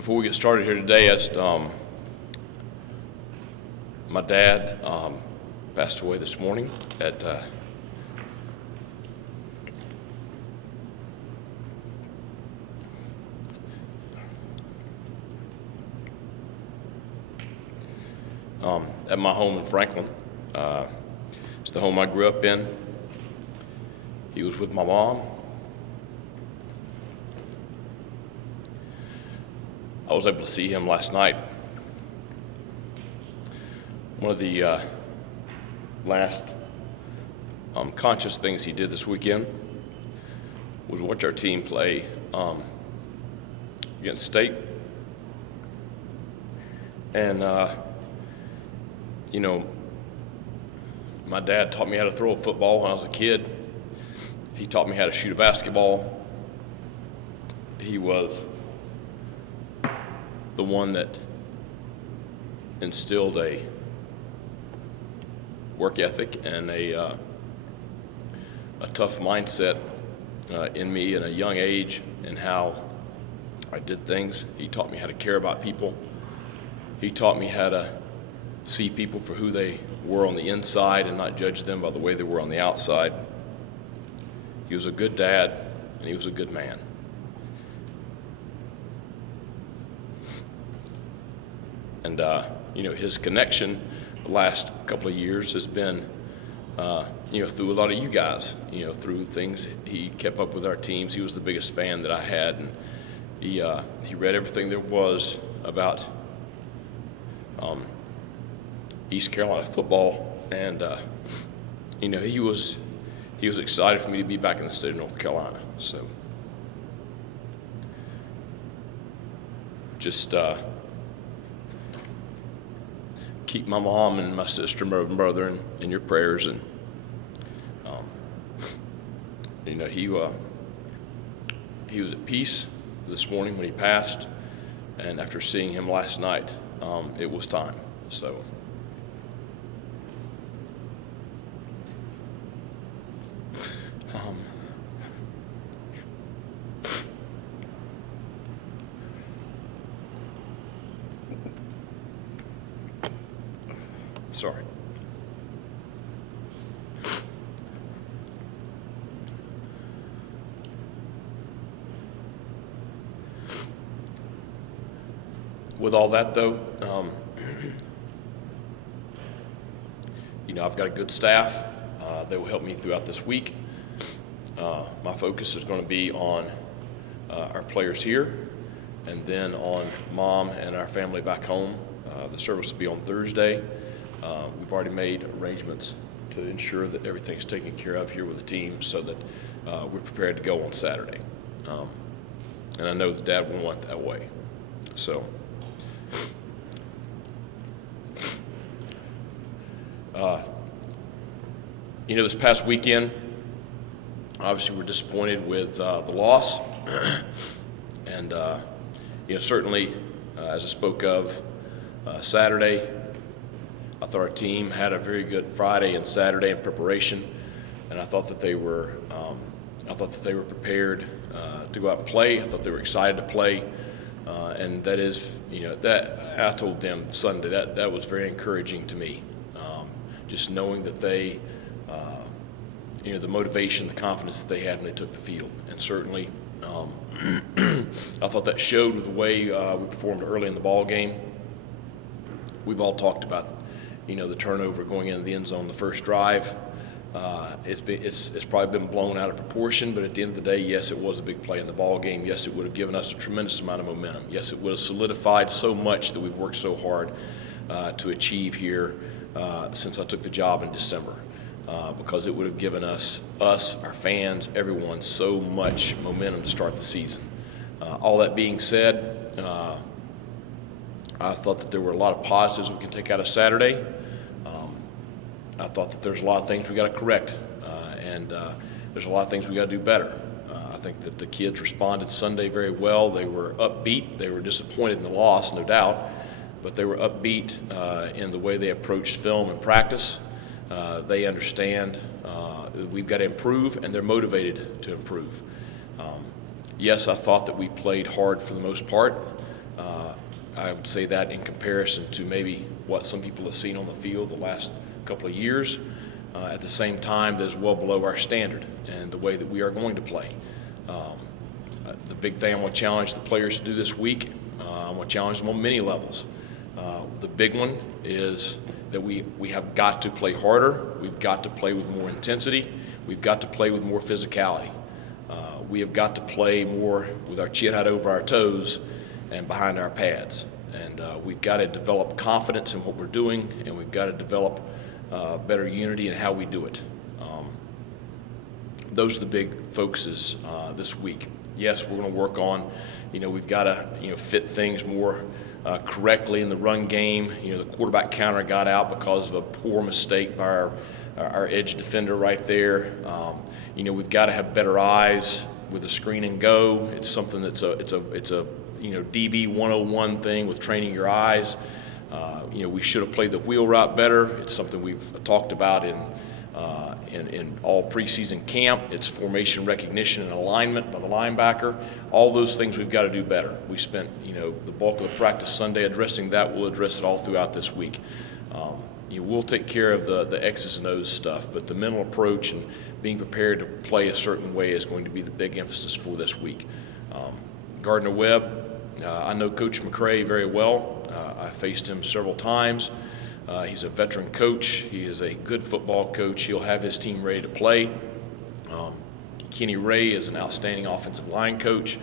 Before we get started here today, my dad passed away this morning at my home in Franklin. It's the home I grew up in. He was with my mom. I was able to see him last night. One of the last conscious things he did this weekend was watch our team play against State. And, my dad taught me how to throw a football when I was a kid. He taught me how to shoot a basketball. He was the one that instilled a work ethic and a tough mindset in me at a young age and how I did things. He taught me how to care about people. He taught me how to see people for who they were on the inside and not judge them by the way they were on the outside. He was a good dad, and he was a good man. And, his connection the last couple of years has been, through a lot of you guys, through things he kept up with our teams. He was the biggest fan that I had, and he read everything there was about East Carolina football, and he was excited for me to be back in the state of North Carolina. So just keep my mom and my sister and my brother in your prayers, and he was at peace this morning when he passed, and after seeing him last night, it was time. So sorry. With all that, though, I've got a good staff that will help me throughout this week. My focus is going to be on our players here, and then on Mom and our family back home. The service will be on Thursday. We've already made arrangements to ensure that everything's taken care of here with the team so that we're prepared to go on Saturday. And I know that Dad will want it that way. So, this past weekend, obviously we're disappointed with the loss. And, certainly, as I spoke of Saturday, I thought our team had a very good Friday and Saturday in preparation, and I thought that they were prepared to go out and play. I thought they were excited to play, and that is, that I told them Sunday that was very encouraging to me. Just knowing that they, the motivation, the confidence that they had when they took the field, and certainly, I thought that showed with the way we performed early in the ball game. We've all talked about the turnover going into the end zone the first drive. It's probably been blown out of proportion, but at the end of the day, yes, it was a big play in the ball game. Yes, it would have given us a tremendous amount of momentum. Yes, it would have solidified so much that we've worked so hard to achieve here since I took the job in December, because it would have given us, our fans, everyone, so much momentum to start the season. All that being said, I thought that there were a lot of positives we can take out of Saturday. I thought that there's a lot of things we got to correct, and there's a lot of things we got to do better. I think that the kids responded Sunday very well. They were upbeat. They were disappointed in the loss, no doubt, but they were upbeat in the way they approached film and practice. They understand we've got to improve, and they're motivated to improve. Yes, I thought that we played hard for the most part. I would say that in comparison to maybe what some people have seen on the field the last couple of years. At the same time, that is well below our standard and the way that we are going to play. The big thing I want to challenge the players to do this week, I want to challenge them on many levels. The big one is that we have got to play harder. We've got to play with more intensity. We've got to play with more physicality. We have got to play more with our chin out over our toes and behind our pads. And we've got to develop confidence in what we're doing, and we've got to develop better unity in how we do it. Those are the big focuses this week. Yes, we're going to work on, we've got to, fit things more correctly in the run game. The quarterback counter got out because of a poor mistake by our edge defender right there. We've got to have better eyes with the screen and go. It's something that's it's a DB 101 thing with training your eyes. We should have played the wheel route better. It's something we've talked about in all preseason camp. It's formation recognition and alignment by the linebacker. All those things we've got to do better. We spent the bulk of the practice Sunday addressing that. We'll address it all throughout this week. We'll take care of the X's and O's stuff, but the mental approach and being prepared to play a certain way is going to be the big emphasis for this week. Gardner-Webb, I know Coach McCray very well. I faced him several times. He's a veteran coach. He is a good football coach. He'll have his team ready to play. Kenny Ray is an outstanding offensive line coach.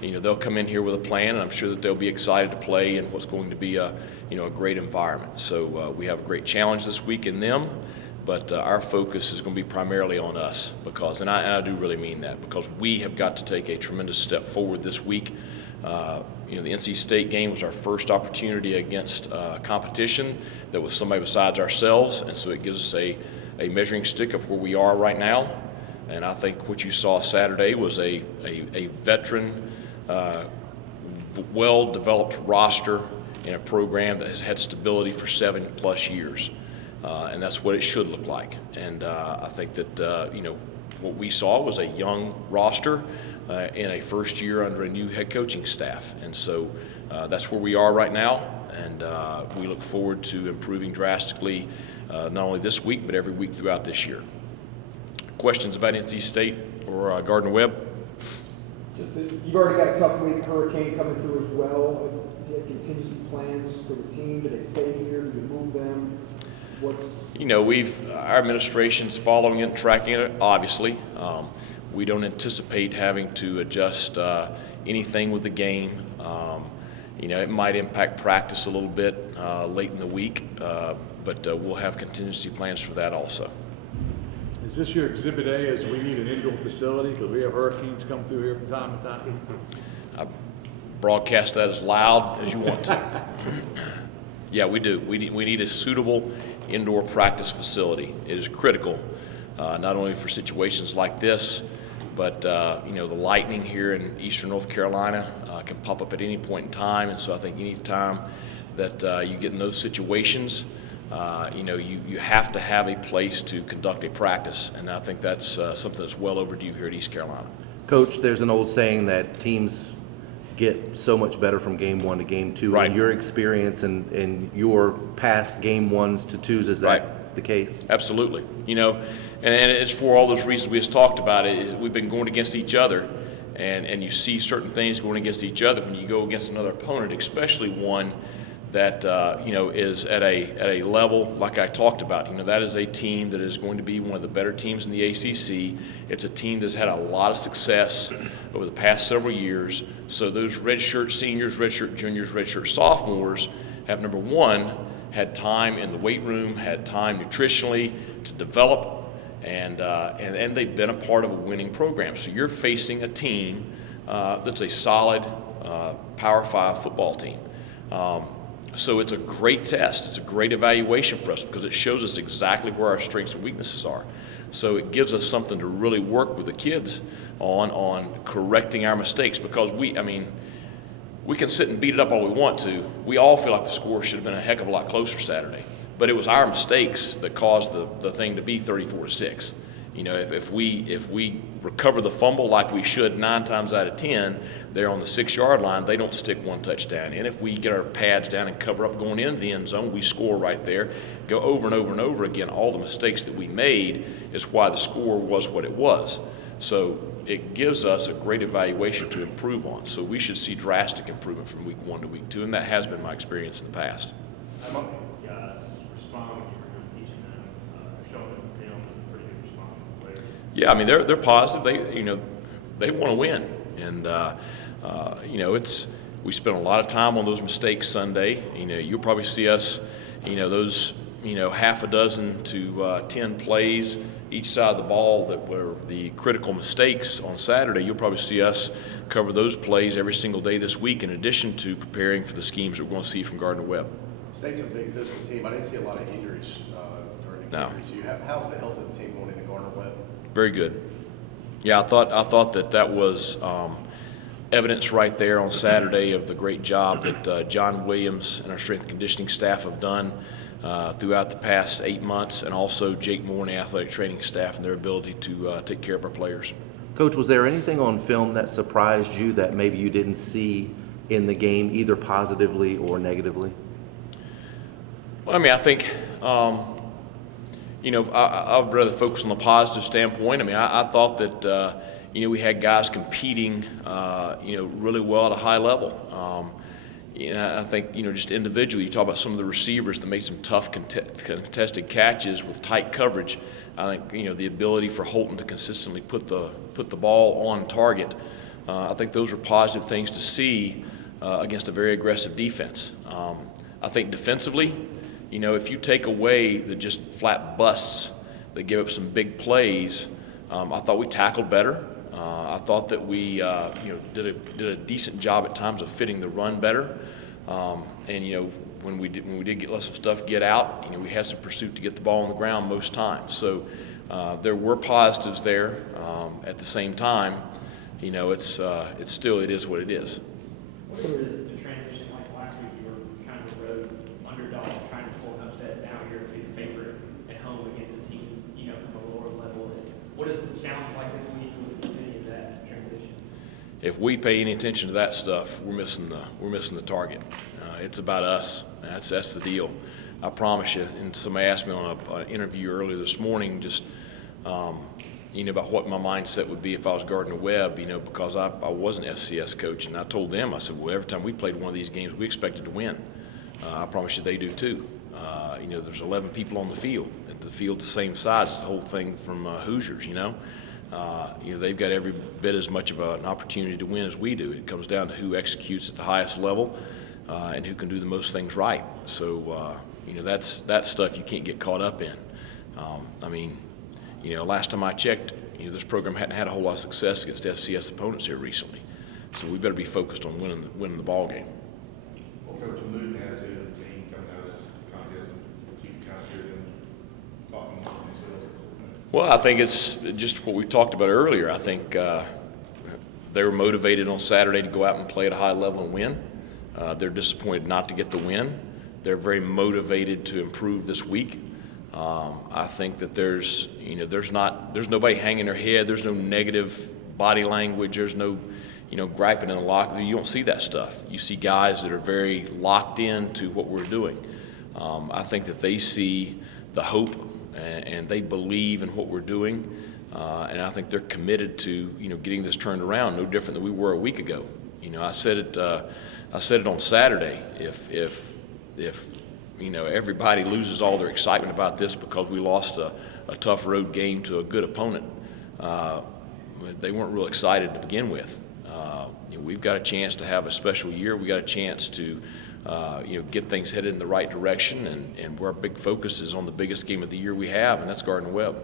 They'll come in here with a plan, and I'm sure that they'll be excited to play in what's going to be a great environment. So we have a great challenge this week in them, but our focus is going to be primarily on us because, and I do really mean that, because we have got to take a tremendous step forward this week. The NC State game was our first opportunity against competition that was somebody besides ourselves, and so it gives us a measuring stick of where we are right now. And I think what you saw Saturday was a veteran, well-developed roster in a program that has had stability for 7+ years, and that's what it should look like. And I think that what we saw was a young roster in a first year under a new head coaching staff. And so that's where we are right now, and we look forward to improving drastically not only this week but every week throughout this year. Questions about NC State or Gardner-Webb? You've already got a tough week, hurricane coming through as well. Do you have contingency plans for the team? Do they stay here? Do you move them? Our administration's following it and tracking it, obviously. We don't anticipate having to adjust anything with the game. It might impact practice a little bit late in the week, but we'll have contingency plans for that also. Is this your Exhibit A as we need an indoor facility because we have hurricanes come through here from time to time? I broadcast that as loud as you want to. Yeah, we do. We need a suitable indoor practice facility. It is critical, not only for situations like this, but the lightning here in eastern North Carolina can pop up at any point in time, and so I think any time that you get in those situations, you have to have a place to conduct a practice, and I think that's something that's well overdue here at East Carolina. Coach, there's an old saying that teams get so much better from game 1 to game 2. Right. In your experience and your past game 1s to 2s, is that Right. the case? Absolutely. And it's for all those reasons we just talked about. We've been going against each other, and you see certain things going against each other when you go against another opponent, especially one that is at a level like I talked about. That is a team that is going to be one of the better teams in the ACC. It's a team that's had a lot of success over the past several years. So those redshirt seniors, redshirt juniors, redshirt sophomores have, number one, had time in the weight room, had time nutritionally to develop, and they've been a part of a winning program. So you're facing a team that's a solid Power 5 football team. So it's a great test. It's a great evaluation for us because it shows us exactly where our strengths and weaknesses are. So it gives us something to really work with the kids on correcting our mistakes, because we can sit and beat it up all we want to. We all feel like the score should have been a heck of a lot closer Saturday, but it was our mistakes that caused the thing to be 34-6. You know, if we recover the fumble like we should 9 times out of 10, they're on the 6-yard line, they don't stick one touchdown in. If we get our pads down and cover up going into the end zone, we score right there. Go over and over and over again. All the mistakes that we made is why the score was what it was. So it gives us a great evaluation to improve on. So we should see drastic improvement from week 1 to week 2, and that has been my experience in the past. How about you guys respond when you're kind of teaching them, showing them the film is a pretty good response from the players? Yeah, I mean they're positive. They want to win, and we spent a lot of time on those mistakes Sunday. You'll probably see us, those half a dozen to 10 plays each side of the ball that were the critical mistakes on Saturday. You'll probably see us cover those plays every single day this week, in addition to preparing for the schemes that we're going to see from Gardner-Webb. State's a big physical team. I didn't see a lot of injuries during the injuries. How's the health of the team going in the Gardner-Webb? Very good. Yeah, I thought that was evidence right there on Saturday of the great job that John Williams and our strength and conditioning staff have done throughout the past 8 months, and also Jake Moore and the athletic training staff and their ability to take care of our players. Coach, was there anything on film that surprised you that maybe you didn't see in the game, either positively or negatively? Well, I mean, I think, I'd rather focus on the positive standpoint. I mean, I thought that, we had guys competing, really well at a high level. I think, just individually, you talk about some of the receivers that made some tough contested catches with tight coverage. I think, the ability for Holton to consistently put the ball on target, I think those are positive things to see against a very aggressive defense. I think defensively, if you take away the just flat busts that give up some big plays, I thought we tackled better. I thought that we, did a decent job at times of fitting the run better. When we did let some stuff get out, we had some pursuit to get the ball on the ground most times. So there were positives there. At the same time, it is what it is. What's the transition like last week? You were kind of a road underdog trying to pull an upset. Now you're a big favorite at home against a team, from a lower level. What is the challenge like this week with any of that transition? If we pay any attention to that stuff, we're missing the target. It's about us. That's the deal. I promise you. And somebody asked me on an interview earlier this morning, just about what my mindset would be if I was Gardner-Webb. Because I was an FCS coach, and I told them, I said, well, every time we played one of these games, we expected to win. I promise you, they do too. There's 11 people on the field. And the field's the same size as the whole thing from Hoosiers. They've got every bit as much of an opportunity to win as we do. It comes down to who executes at the highest level and who can do the most things right. So, that's stuff you can't get caught up in. Last time I checked, this program hadn't had a whole lot of success against FCS opponents here recently. So we better be focused on winning the ball game. What was the mood and attitude of the team coming out of this contest? You kind of hear them talking amongst themselves? Well, I think it's just what we talked about earlier. I think they were motivated on Saturday to go out and play at a high level and win. They're disappointed not to get the win. They're very motivated to improve this week. I think that there's nobody hanging their head. There's no negative body language. There's no, griping in the locker. You don't see that stuff. You see guys that are very locked into what we're doing. I think that they see the hope and they believe in what we're doing. And I think they're committed to, getting this turned around, no different than we were a week ago. I said it on Saturday. If everybody loses all their excitement about this because we lost a tough road game to a good opponent, they weren't real excited to begin with. We've got a chance to have a special year. We got a chance to, get things headed in the right direction, and our big focus is on the biggest game of the year we have, and that's Gardner-Webb.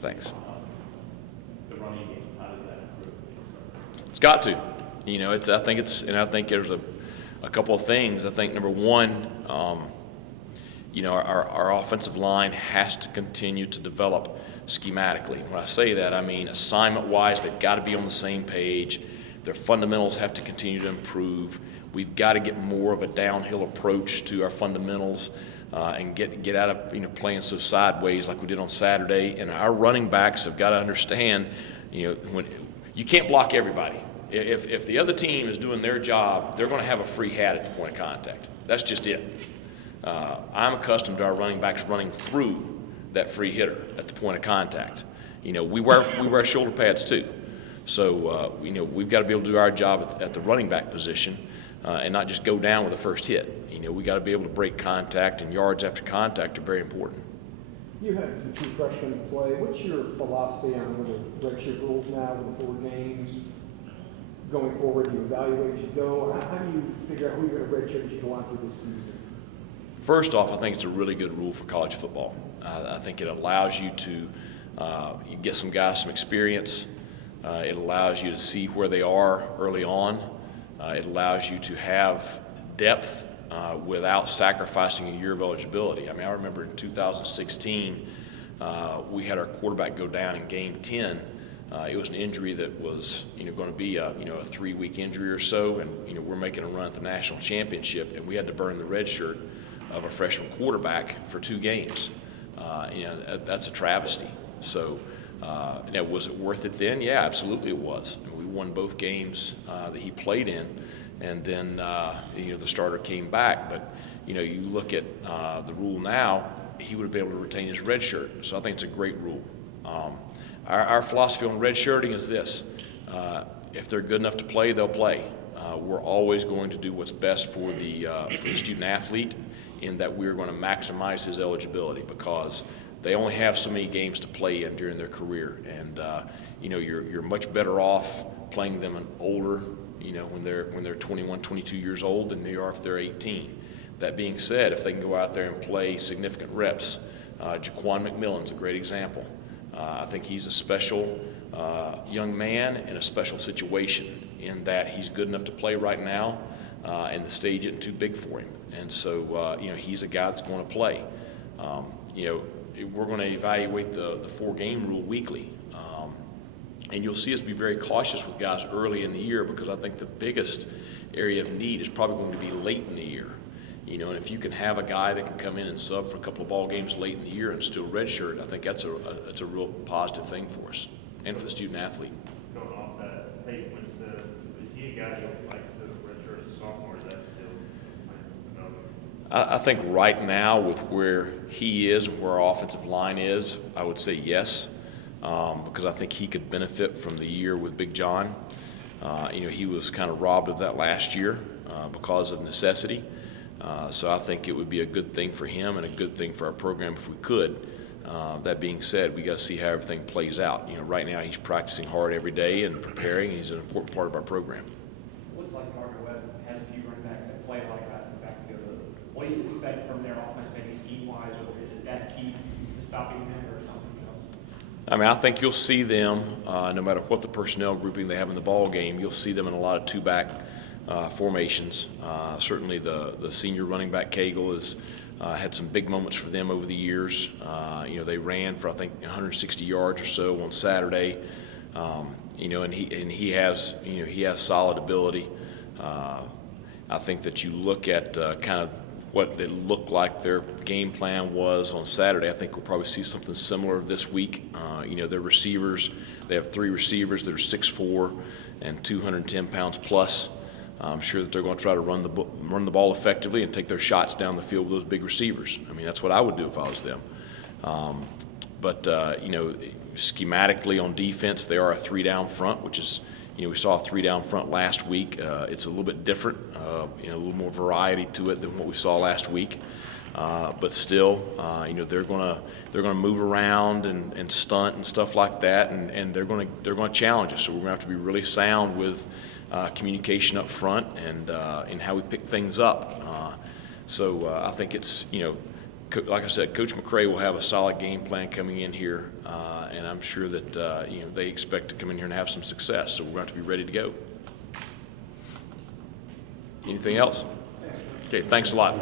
Thanks. The running game, how does that improve? It's got to. I think there's a couple of things. I think number one, our offensive line has to continue to develop schematically. When I say that, I mean assignment-wise, they've got to be on the same page. Their fundamentals have to continue to improve. We've got to get more of a downhill approach to our fundamentals. and get out of playing so sideways like we did on Saturday. And our running backs have got to understand, when you can't block everybody. If the other team is doing their job, they're going to have a free hat at the point of contact. That's just it. I'm accustomed to our running backs running through that free hitter at the point of contact. We wear shoulder pads too. So, we've got to be able to do our job at the running back position and not just go down with the first hit. We got to be able to break contact, and yards after contact are very important. You had some true freshmen in play. What's your philosophy on the redshirt rules now with the 4 games? Going forward, you evaluate as you go. How do you figure out who you're going to redshirt as you go on through this season? First off, I think it's a really good rule for college football. I think it allows you to you get some guys some experience. It allows you to see where they are early on. It allows you to have depth without sacrificing a year of eligibility. I remember in 2016, we had our quarterback go down in game 10. It was an injury that was, going to be a 3-week injury or so, and we're making a run at the national championship, and we had to burn the red shirt of a freshman quarterback for 2 games. That's a travesty. So, was it worth it then? Yeah, absolutely it was. We won both games that he played in, and then the starter came back. But you look at the rule now, he would have been able to retain his red shirt. So I think it's a great rule. Our philosophy on redshirting is this: if they're good enough to play, they'll play. We're always going to do what's best for the student athlete, in that we're going to maximize his eligibility, because they only have so many games to play in during their career, and you're much better off playing them an older, when they're 21, 22 years old, than they are if they're 18. That being said, if they can go out there and play significant reps, Jaquan McMillan's a great example. I think he's a special young man in a special situation, in that he's good enough to play right now, and the stage isn't too big for him. And so, he's a guy that's going to play. We're going to evaluate the 4-game rule weekly. And you'll see us be very cautious with guys early in the year, because I think the biggest area of need is probably going to be late in the year. And if you can have a guy that can come in and sub for a couple of ball games late in the year and still redshirt, I think that's a real positive thing for us and for the student athlete. Going off that, hey, is he a guy that would like to redshirt as a sophomore, or is that still I think right now, with where he is and where our offensive line is, I would say yes, because I think he could benefit from the year with Big John. He was kind of robbed of that last year because of necessity. So I think it would be a good thing for him and a good thing for our program if we could. That being said, we got to see how everything plays out. Right now he's practicing hard every day and preparing. He's an important part of our program. Looks like Gardner-Webb has a few running backs that play like guys in the backfield. What do you expect from their offense, maybe scheme-wise, or is that key to stopping them, or something else? I think you'll see them, no matter what the personnel grouping they have in the ball game, you'll see them in a lot of 2-back formations. Certainly the senior running back Cagle has had some big moments for them over the years. They ran for, I think, 160 yards or so on Saturday. And he has solid ability. I think that you look at kind of what it looked like their game plan was on Saturday. I think we'll probably see something similar this week. Their receivers, they have 3 receivers that are 6'4" and 210 pounds plus. I'm sure that they're going to try to run the ball effectively and take their shots down the field with those big receivers. That's what I would do if I was them. But schematically on defense, they are a 3-down front, which is, we saw a 3-down front last week. It's a little bit different, a little more variety to it than what we saw last week. But still, they're going to move around and stunt and stuff like that, and they're going to challenge us. So we're going to have to be really sound with communication up front and how we pick things up. So I think it's, like I said, Coach McCray will have a solid game plan coming in here, and I'm sure that they expect to come in here and have some success. So we're going to have to be ready to go. Anything else? Okay, thanks a lot.